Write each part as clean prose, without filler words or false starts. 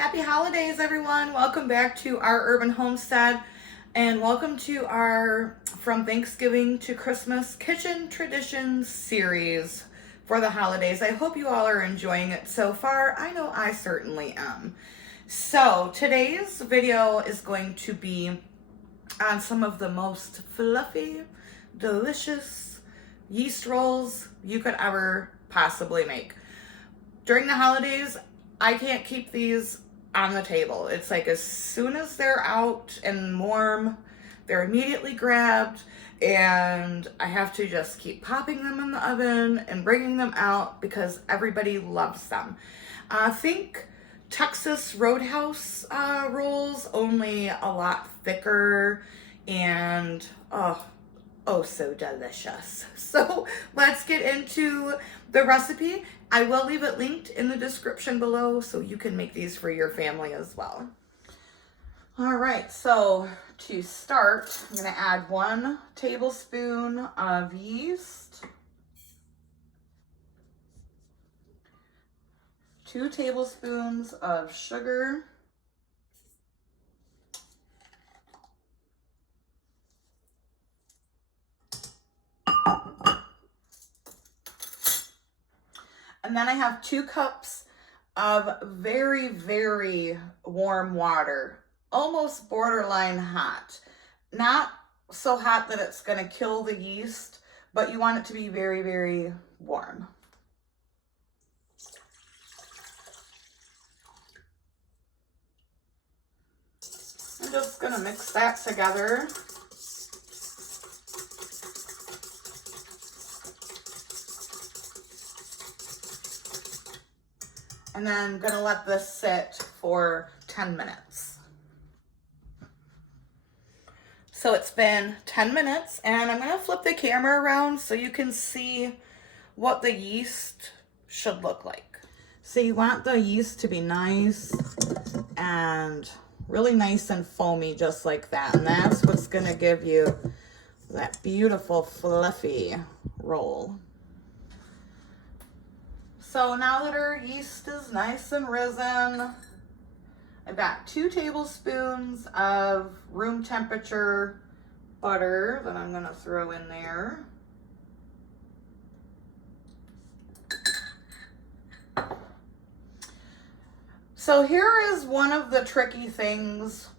Happy holidays, everyone. Welcome back to our urban homestead and welcome to our From Thanksgiving to Christmas Kitchen Traditions series for the holidays. I hope you all are enjoying it so far. I know I certainly am. So today's video is going to be on some of the most fluffy, delicious yeast rolls you could ever possibly make. During the holidays, I can't keep these on the table. It's like as soon as they're out and warm, they're immediately grabbed, and I have to just keep popping them in the oven and bringing them out because everybody loves them. Think Texas Roadhouse rolls, only a lot thicker and oh so delicious. So let's get into the recipe. I will leave it linked in the description below so you can make these for your family as well. All right, so to start, I'm gonna add 1 tablespoon of yeast, 2 tablespoons of sugar, and then I have 2 cups of very, very warm water, almost borderline hot. Not so hot that it's gonna kill the yeast, but you want it to be very, very warm. I'm just gonna mix that together. And then I'm gonna let this sit for 10 minutes. So it's been 10 minutes and I'm gonna flip the camera around so you can see what the yeast should look like. So you want the yeast to be nice and really nice and foamy, just like that. And that's what's gonna give you that beautiful fluffy roll. So now that our yeast is nice and risen, I've got 2 tablespoons of room temperature butter that I'm gonna throw in there. So here is one of the tricky things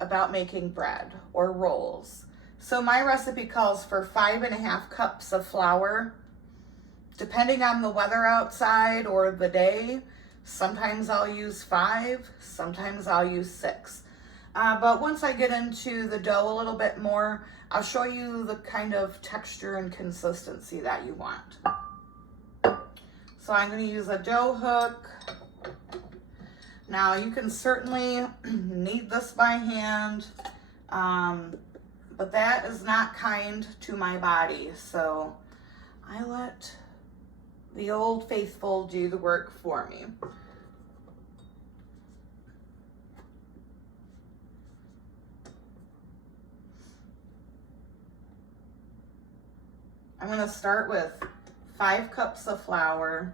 about making bread or rolls. So my recipe calls for 5.5 cups of flour. Depending on the weather outside or the day, sometimes I'll use 5, sometimes I'll use 6. But once I get into the dough a little bit more, I'll show you the kind of texture and consistency that you want. So I'm going to use a dough hook. Now you can certainly knead this by hand, but that is not kind to my body, so I let the old faithful do the work for me. I'm going to start with 5 cups of flour.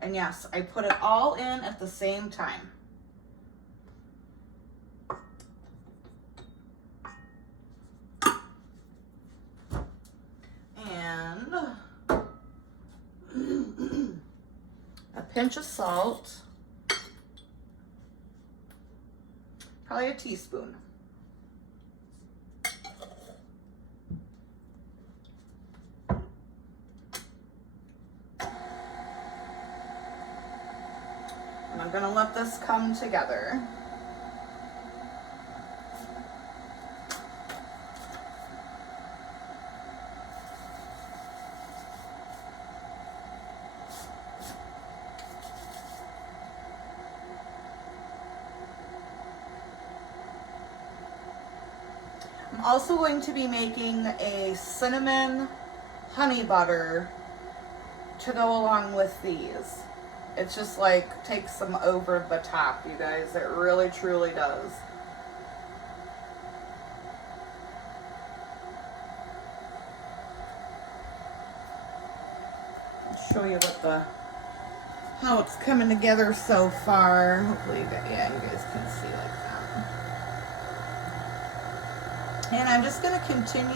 And yes, I put it all in at the same time. And a pinch of salt, probably a teaspoon. And I'm gonna let this come together. I'm also going to be making a cinnamon honey butter to go along with these. It's just like takes them over the top, you guys. It really truly does. show you how it's coming together so far. Hopefully, you guys can see like that. And I'm just gonna continue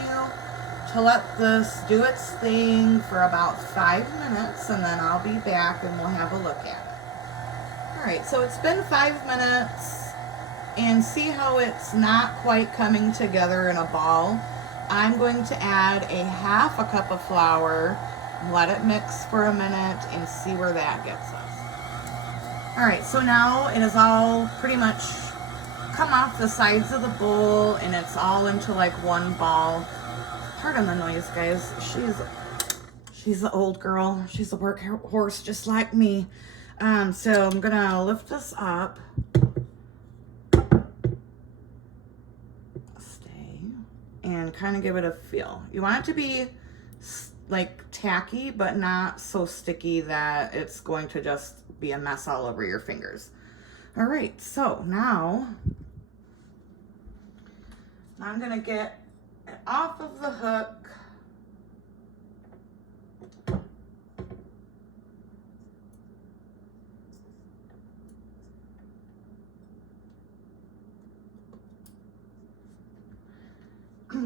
to let this do its thing for about 5 minutes, and then I'll be back and we'll have a look at it. All right, so it's been 5 minutes, and see how it's not quite coming together in a ball. I'm going to add a 1/2 cup of flour, let it mix for a minute, and see where that gets us. All right, so now it is all pretty much come off the sides of the bowl, and it's all into like one ball. Pardon the noise, guys. She's an old girl. She's a workhorse just like me. So I'm gonna lift this up. Stay. And kind of give it a feel. You want it to be like tacky, but not so sticky that it's going to just be a mess all over your fingers. All right, so now I'm gonna get it off of the hook.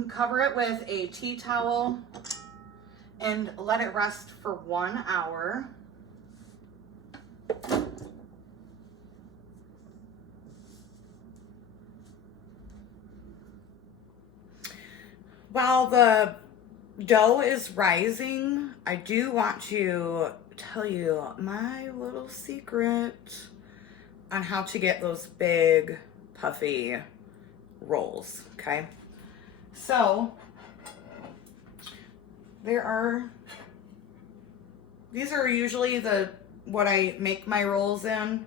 Cover it with a tea towel and let it rest for 1 hour. While the dough is rising, I do want to tell you my little secret on how to get those big puffy rolls, okay? So these are usually what I make my rolls in.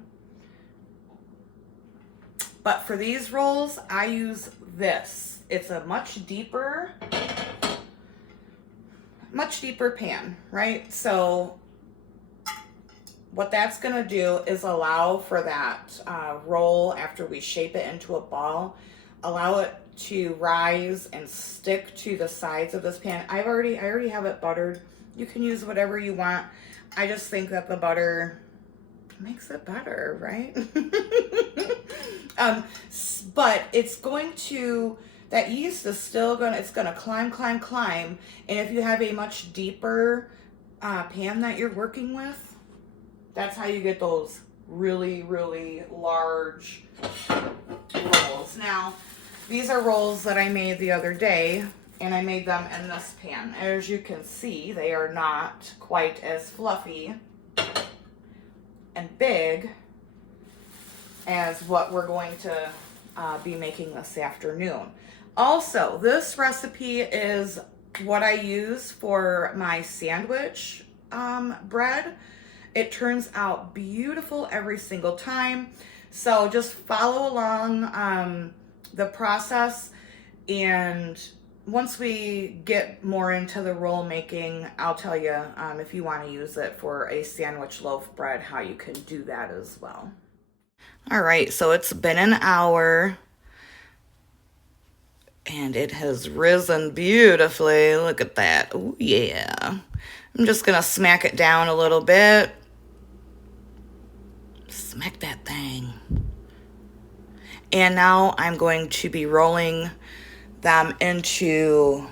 But for these rolls, I use this. It's a much deeper pan, right? So what that's gonna do is allow for that roll, after we shape it into a ball, allow it to rise and stick to the sides of this pan. I already have it buttered. You can use whatever you want. I just think that the butter makes it better, right? But it's going to, that yeast is still it's gonna climb. And if you have a much deeper pan that you're working with, that's how you get those really, really large rolls. Now, these are rolls that I made the other day, and I made them in this pan. As you can see, they are not quite as fluffy and big as what we're going to be making this afternoon. Also, this recipe is what I use for my sandwich bread. It turns out beautiful every single time. So just follow along the process, and once we get more into the roll making, I'll tell you if you want to use it for a sandwich loaf bread, how you can do that as well. All right, so it's been an hour and it has risen beautifully. Look at that. Oh yeah. I'm just gonna smack it down a little bit. Smack that thing. And now I'm going to be rolling them into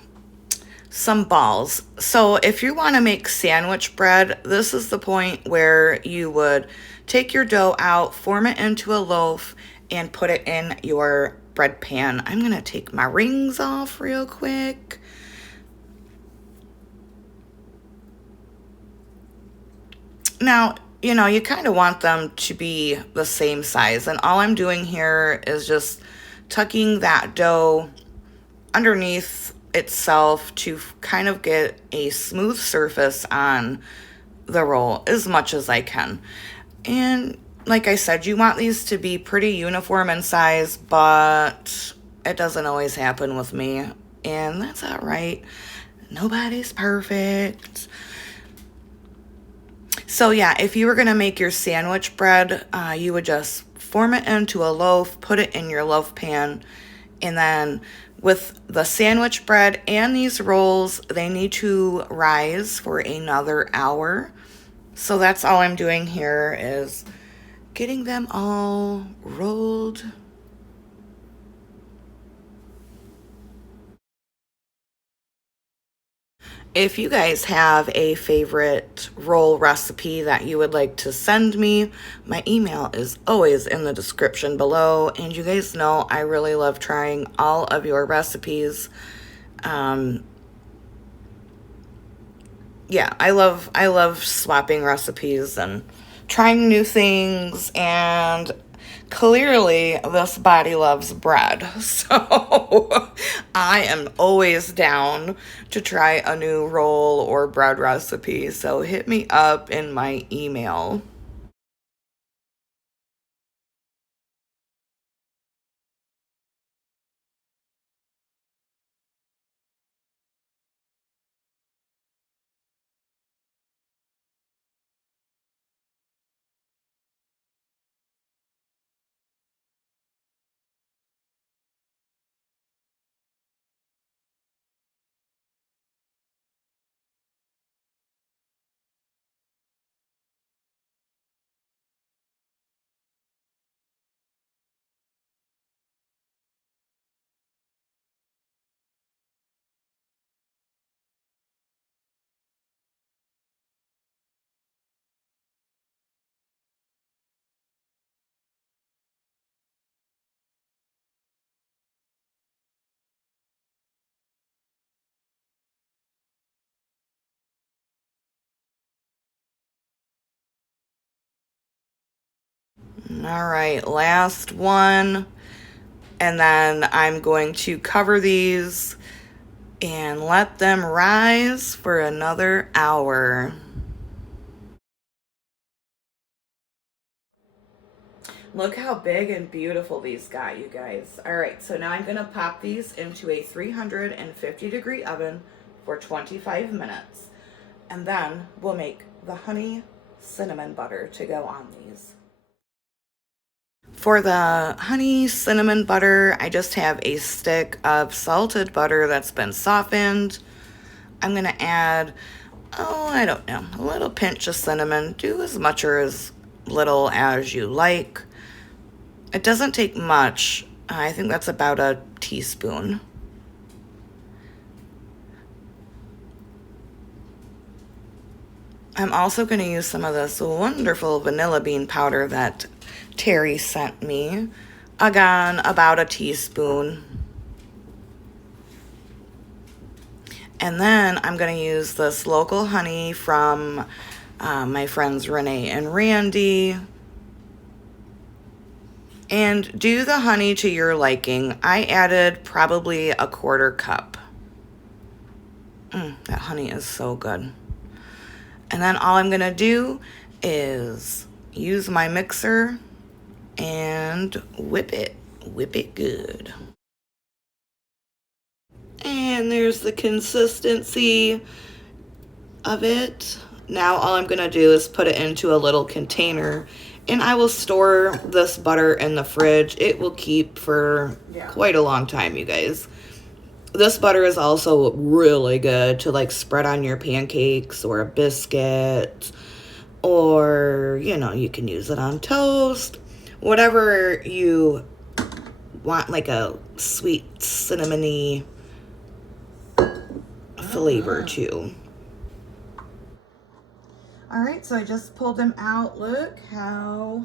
some balls. So if you want to make sandwich bread, this is the point where you would take your dough out, form it into a loaf, and put it in your bread pan. I'm going to take my rings off real quick. Now, you know, you kind of want them to be the same size. And all I'm doing here is just tucking that dough underneath itself to kind of get a smooth surface on the roll as much as I can. And like I said, you want these to be pretty uniform in size, but it doesn't always happen with me. And that's all right. Nobody's perfect. So yeah, if you were going to make your sandwich bread, you would just form it into a loaf, put it in your loaf pan, and then with the sandwich bread and these rolls, they need to rise for another hour. So that's all I'm doing here is getting them all rolled. If you guys have a favorite roll recipe that you would like to send me, my email is always in the description below. And you guys know I really love trying all of your recipes. Yeah, I love swapping recipes and trying new things, and clearly this body loves bread. So I am always down to try a new roll or bread recipe. So hit me up in my email. All right, last one. And then I'm going to cover these and let them rise for another hour. Look how big and beautiful these got, you guys. All right, so now I'm gonna pop these into a 350-degree oven for 25 minutes. And then we'll make the honey cinnamon butter to go on these. For the honey cinnamon butter, I just have a stick of salted butter that's been softened. I'm gonna add, oh, I don't know, a little pinch of cinnamon. Do as much or as little as you like. It doesn't take much. I think that's about a teaspoon. I'm also going to use some of this wonderful vanilla bean powder that Terry sent me. Again, about a teaspoon. And then I'm going to use this local honey from my friends Renee and Randy. And do the honey to your liking. I added probably a quarter cup. That honey is so good. And then all I'm going to do is use my mixer and whip it. Whip it good. And there's the consistency of it. Now all I'm going to do is put it into a little container, and I will store this butter in the fridge. It will keep for quite a long time, you guys. This butter is also really good to like spread on your pancakes or a biscuit, or, you know, you can use it on toast, whatever you want, like a sweet cinnamony flavor to. All right, so I just pulled them out. Look how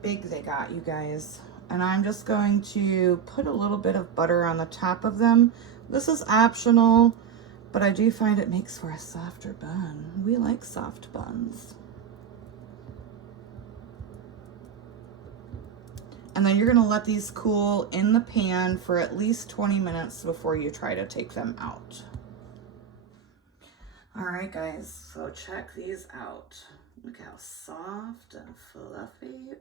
big they got, you guys. And I'm just going to put a little bit of butter on the top of them. This is optional, but I do find it makes for a softer bun. We like soft buns. And then you're gonna let these cool in the pan for at least 20 minutes before you try to take them out. All right, guys, so check these out. Look how soft and fluffy.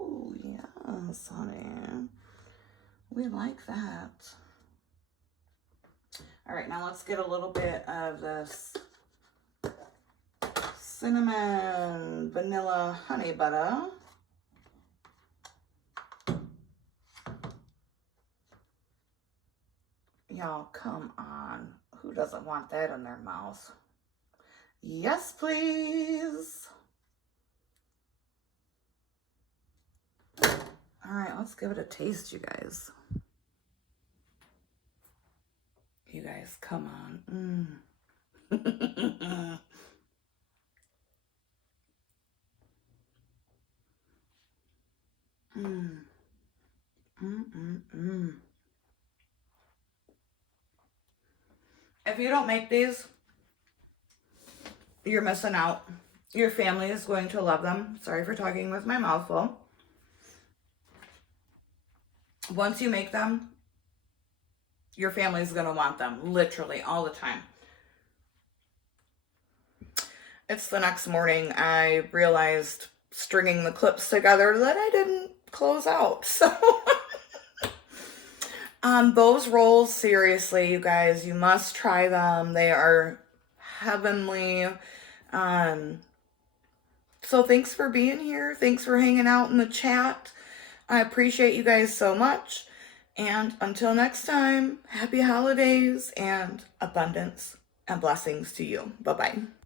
Ooh, yes, honey. We like that. All right, now let's get a little bit of this cinnamon vanilla honey butter. Y'all, come on. Who doesn't want that in their mouth? Yes, please. All right, let's give it a taste, you guys. You guys, come on. If you don't make these, you're missing out. Your family is going to love them. Sorry for talking with my mouth full. Once you make them, your family is going to want them literally all the time. It's the next morning. I realized stringing the clips together that I didn't close out. So those rolls, seriously, you guys, you must try them. They are heavenly. So thanks for being here. Thanks for hanging out in the chat. I appreciate you guys so much. And until next time, happy holidays and abundance and blessings to you. Bye-bye.